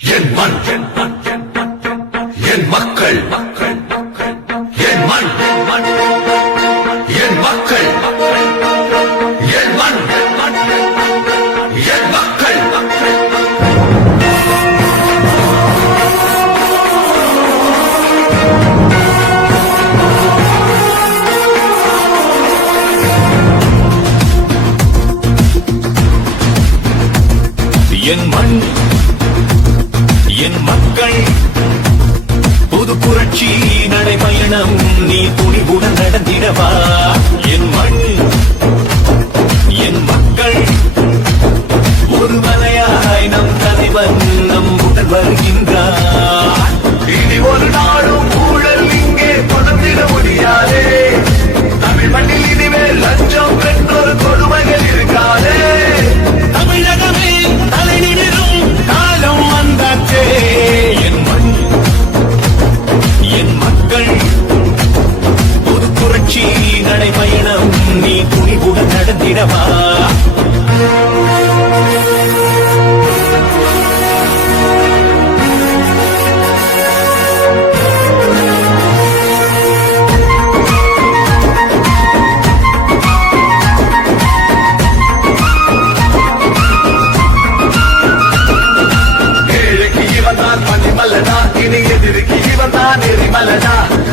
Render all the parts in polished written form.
என் மண் என் மக்கள் என் மண் என் மக்கள் என் மண் என் மக்கள் என் மண் என் மக்கள் புது புரட்சி நடைபயணம் நீ துணிவுடன் நடந்திடவா என் மண் என் மக்கள் ஒரு மலையாய் நம் தலைவன் நம் உடன் வருகின்றார் இனி ஒரு நாளும் ஊழல் இங்கே தொடர்ந்திட முடியாதே தமிழ் மண்ணில் இனிமேல் லஞ்சம் பெற்றொரு கொடுமைகள் இருக்காதே தமிழகமே தலை நிமிரும் காலம் வந்தாச்சே என் மண் என் மக்கள் ஒரு புரட்சி நடைபயணம் நீ துணிவுடன் நடந்திடவா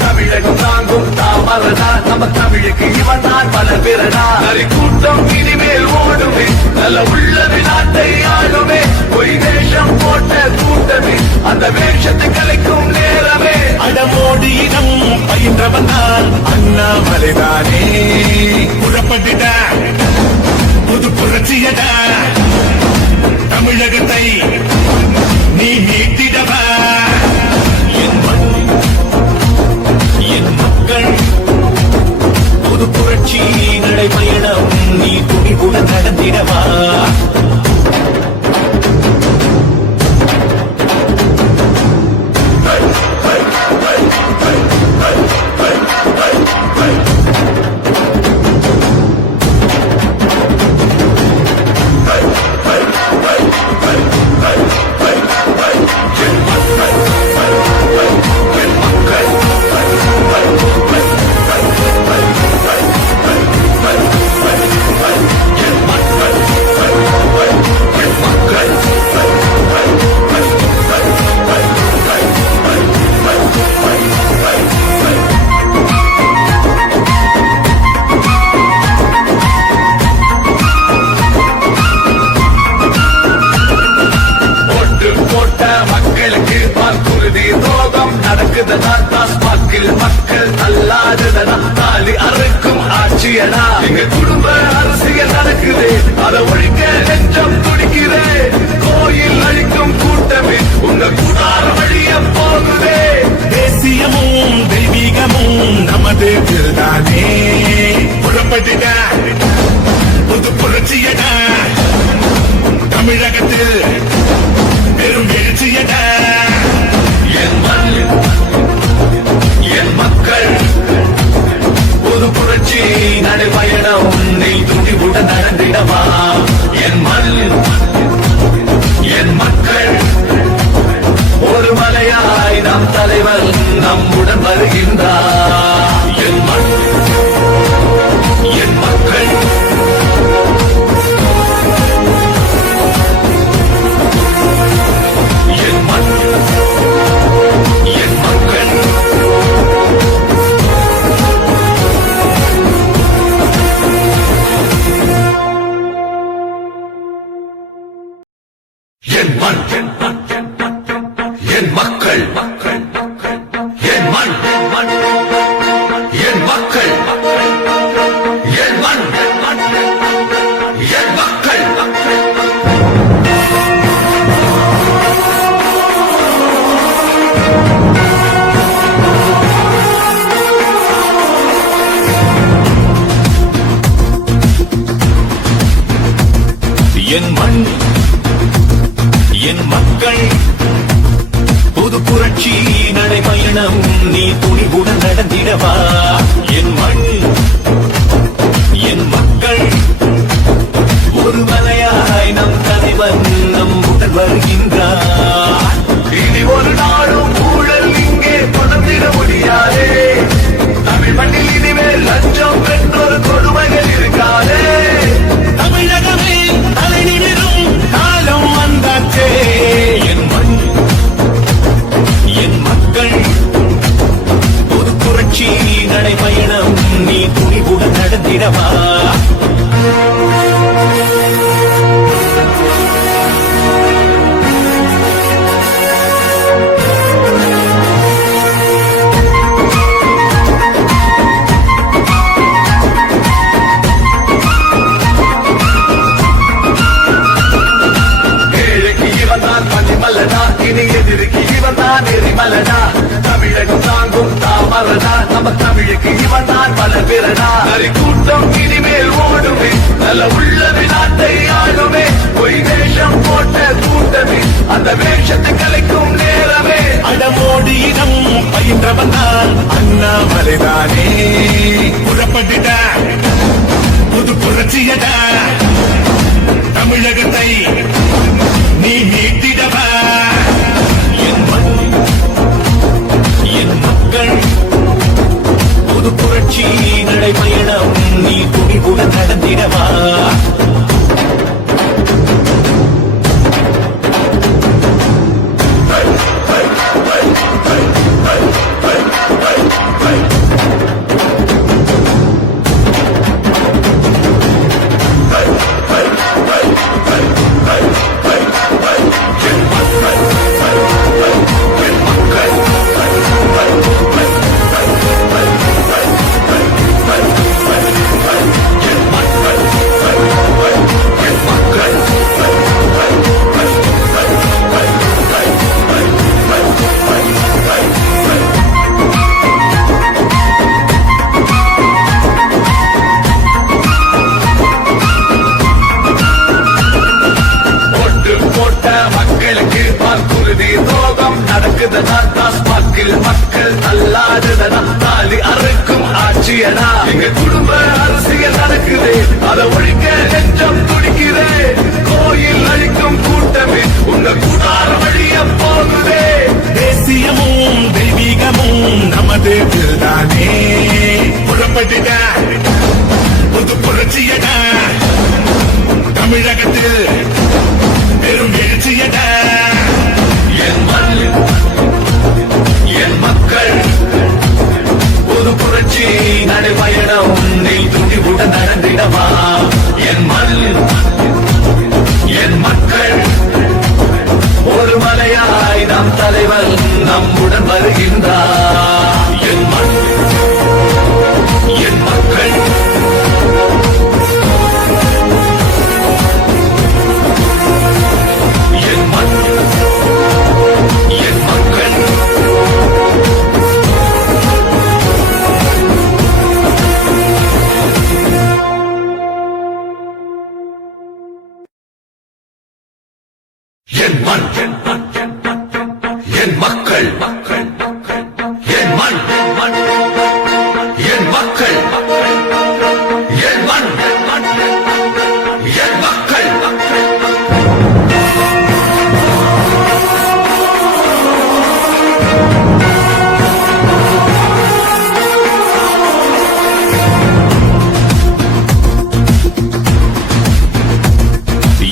தமிழகம் தாங்கும் தாமரனா நம்ம தமிழுக்கு இவன் தான் பல பிறனா கூட்டம் இனிமேல் ஓடுமே நல்ல உள்ளது நாட்டை ஆளுமே பொய் வேஷம் போட்ட கூட்டமே அந்த வேஷத்தை கலைக்கும் நேரமே அடமோடியிடம் பயின்றவன் தான் அண்ணாமலைதானே புறப்பட்டுட புது புரட்சியட தமிழகத்தை நீ மீட்டிடவா என் மண் என் மக்கள் புது புரட்சி நடைபயணம் நீ துணிவுடன் நடந்திடவா மக்கள் அல்லாததனா தாலி அறுக்கும் ஆட்சியனா எங்க குடும்ப அரசியல் நடக்குது அதை ஒழிக்க நெஞ்சம் துடிக்குது கோயில் அழிக்கும் கூட்டமே உங்க கூடார வழிய போகுதே தேசியமும் தெய்வீகமும் நமது திருதானே புறப்பட்டுட புது புரட்சியட தமிழகத்தில் பெரும் எழுச்சியட என் மண் என் மக்கள் புது புரட்சி நடைபயணம் நீ துணிவுடன் நடந்திடவா என் மண் என் மக்கள் ஒரு மலையாய் நம் தலைவர் நம்முடன் வருகின்றார் என் மண் என் மக்கள் என் மண் என் மக்கள் புது புரட்சி நடைபயணம் நீ துணிவுடன் நடந்திடவா என் மண் என் மக்கள் ஒரு மலையாய் நம் தலைவன் நம் உடன் வருகின்றார் இனி ஒரு நாளும் ஊழல் இங்கே தொடர்ந்திட முடியாதே தமிழ் மண்ணில் இனிமேல் லஞ்சம் பெற்றொரு கொடுமைகள் இருக்காதே தமிழகமே தலை நிமிரும் காலம் வந்தாச்சே என் மண் என் மக்கள் ஒரு புரட்சி நடைபயணம் நீ துணிவுடன் நடந்திடவா எதிர்க்கு இவன் தான் எரிமலனா தமிழகம் தாங்கும் தாமரனா நம்ம தமிழுக்கு இவன் தான் பல பிறனா கூட்டம் இனிமேல் ஓடுமே நல்ல உள்ளது நாட்டை ஆடுமே பொய் வேஷம் போட்ட கூட்டமே அந்த வேஷத்தை கலைக்கும் நேரமே அடமோடி இடம் பயின்றவன் தான் அண்ணாமலைதானே புறப்பட்டுட புது புரட்சியட தமிழகத்தை நீ மீட்டிடவா என் மக்கள் புது புரட்சி நடைபயணம் நீ துணிவுடன் நடந்திடவா மக்கள் அல்லாததனா தாலி அறுக்கும் ஆட்சியனா எங்க குடும்ப அரசியல் நடக்குது அதை ஒழிக்க நெஞ்சம் துடிக்குதே கோயில் அழிக்கும் கூட்டமே உங்க கூடார வழிய போகுதே தேசியமும் தெய்வீகமும் நமது தானே புறப்பட்டுட புது புரட்சியட தமிழகத்தில் பெரும் எழுச்சியட என் மண் என் மக்கள் ஒரு புரட்சி நடைபயணம் நீ துணிவுடன் நடந்திடவா என் மண் என் மக்கள் ஒரு மலையாய் நம் தலைவன் நம்முடன் வருகின்றார் என் மண் என் மக்கள் என் மண் என் மக்கள் என் மண் என் மக்கள் என் மண் என் மக்கள் என் மண் என் மக்கள்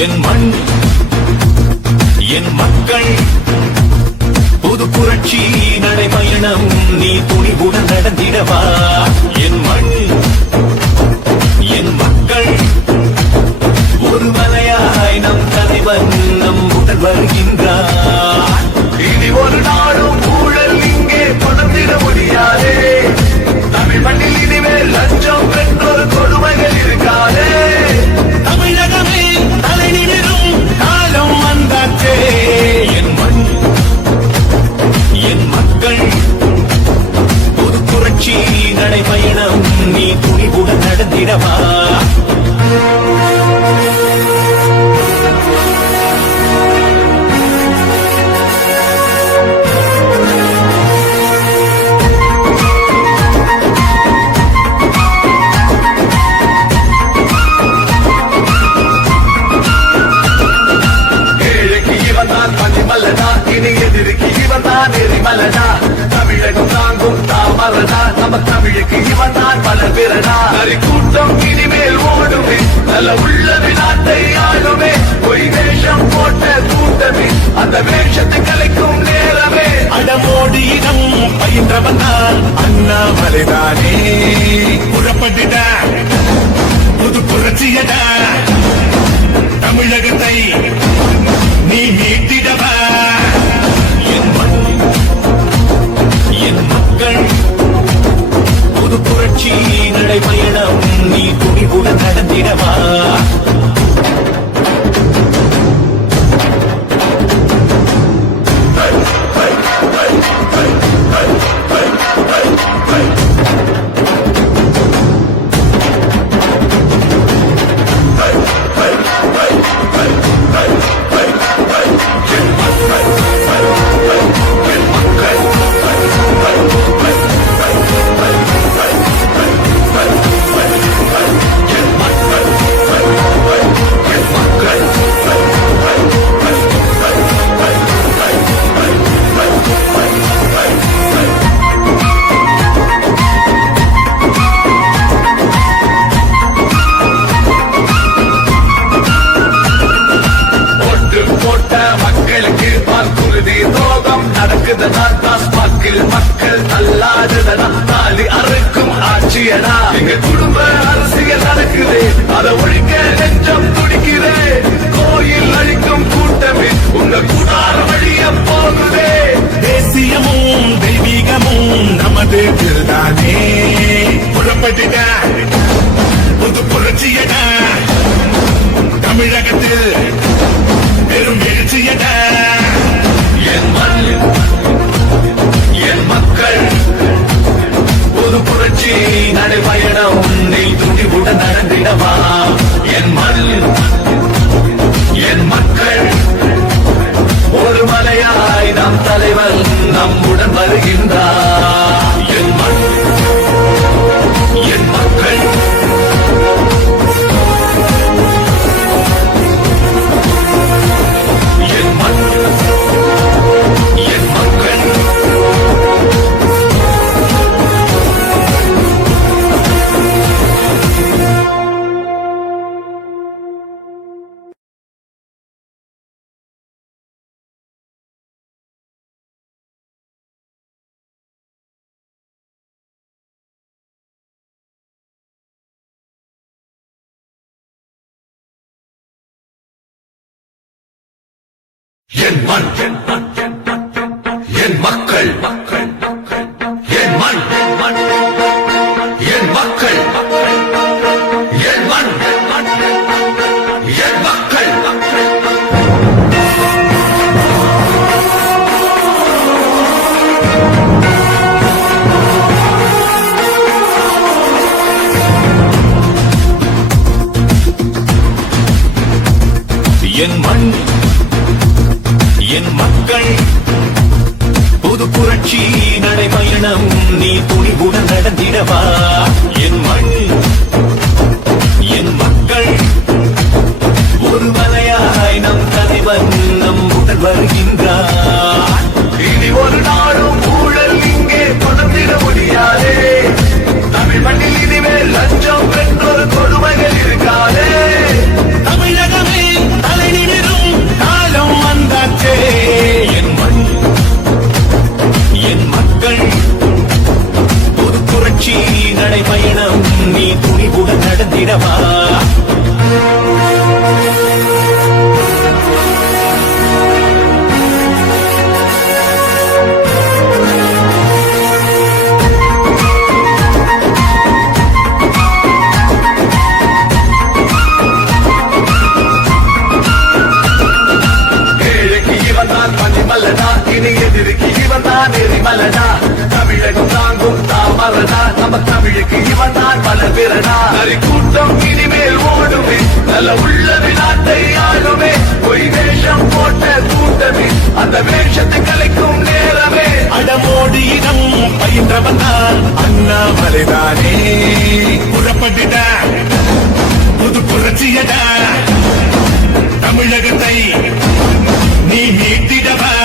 என் மண் என் மக்கள் புது புரட்சி நடைபயணம் நீ துணிவுடன் நடந்திடவா என் மண் என் மக்கள் ஒரு மலையாய் நம் தலைவன் நம் உடன் வருகின்றார் இனி ஒரு நாளும் ஊழல் இங்கே தொடர்ந்திட முடியாதே தமிழ் மண்ணில் இனிமேல் லஞ்சம் பெற்றொரு கொடுமைகள் இருக்காதே தமிழகமே தலை நிமிரும் காலம் வந்தாச்சே என் மண் என் மக்கள் ஒரு புரட்சி நடைபயணம் நீ துணிவுடன் தமிழுக்கு இவன் தான் பல பிறனா கூட்டம் இனிமேல் ஓடுமே நல்ல உள்ள வினாட்டை ஆளுமே பொய் வேஷம் போட்ட கூட்டமே அந்த வேஷத்தை கலைக்கும் நேரமே அடமோடியிடம் பயின்றவன் தான் அண்ணாமலைதானே புறப்பட்டுட புது புரட்சியடா தமிழகத்தை நீ மீட்டிடவா என் மண் என் மக்கள் புது புரட்சி நடைபயணம் நீ துணிவுடன் நடந்திடவா மக்கள் அல்லாததனா தாலி அறுக்கும் ஆட்சியனா எங்க குடும்ப அரசியல் நடக்குது அதை ஒழிக்க நெஞ்சம் துடிக்குது கோயில் அழிக்கும் கூட்டமே உங்க கூடார வழிய போகுதே தேசியமும் தெய்வீகமும் நமது திருதானே புறப்பட்டுட புது புரட்சியடா தமிழகத்தில் பெரும் எழுச்சியடா என் மண் என் மக்கள் புது புரட்சி நடைபயணம் நீ துணிவுடன் நடந்திடவா என் மண் என் மக்கள் ஒரு மலையாய் நம் தலைவன் நம்முடன் வருகின்றார் என் மண் என் மக்கள் என் மண் என் மக்கள் என் மண் என் மக்கள் என் மண் என் மக்கள் என் மண் என் மக்கள் என் மண் என் மக்கள் புது புரட்சி நடைபயணம் நீ துணிவுடன் நடந்திடவா என் மண் என் மக்கள் ஒரு மலையாய் நம் தலைவன் நம்முடன் வருகின்றார் இனி ஒரு நாளும் ஊழல் இங்கே தொடர்ந்திட முடியாதே தமிழ் மண்ணில் இனிமேல் லஞ்சம் பெற்றொரு கொடுமைகள் இருக்காதே தமிழகமே தலை நிமிரும் காலம் வந்தாச்சே என் மண் என் மக்கள் புது புரட்சி நடைபயணம் நீ துணிவுடன் நடந்திடவா இனி எதிர்க்கு இவன் தான் எரிமலனா தமிழகம் தாங்கும் தாமரனா நம்ம தமிழுக்கு இவன் தான் பல பிறனா கூட்டம் இனிமேல் ஓடுமே நல்ல உள்ள வினாட்டை ஆளுமே பொய் வேஷம் போட்ட கூட்டமே அந்த வேஷத்தை கலைக்கும் நேரமே அடமோடியிடம் பயின்றவன் தான் அண்ணாமலைதானே புறப்பட்டுட புது புரட்சியடா தமிழகத்தை நீ மீட்டிடவா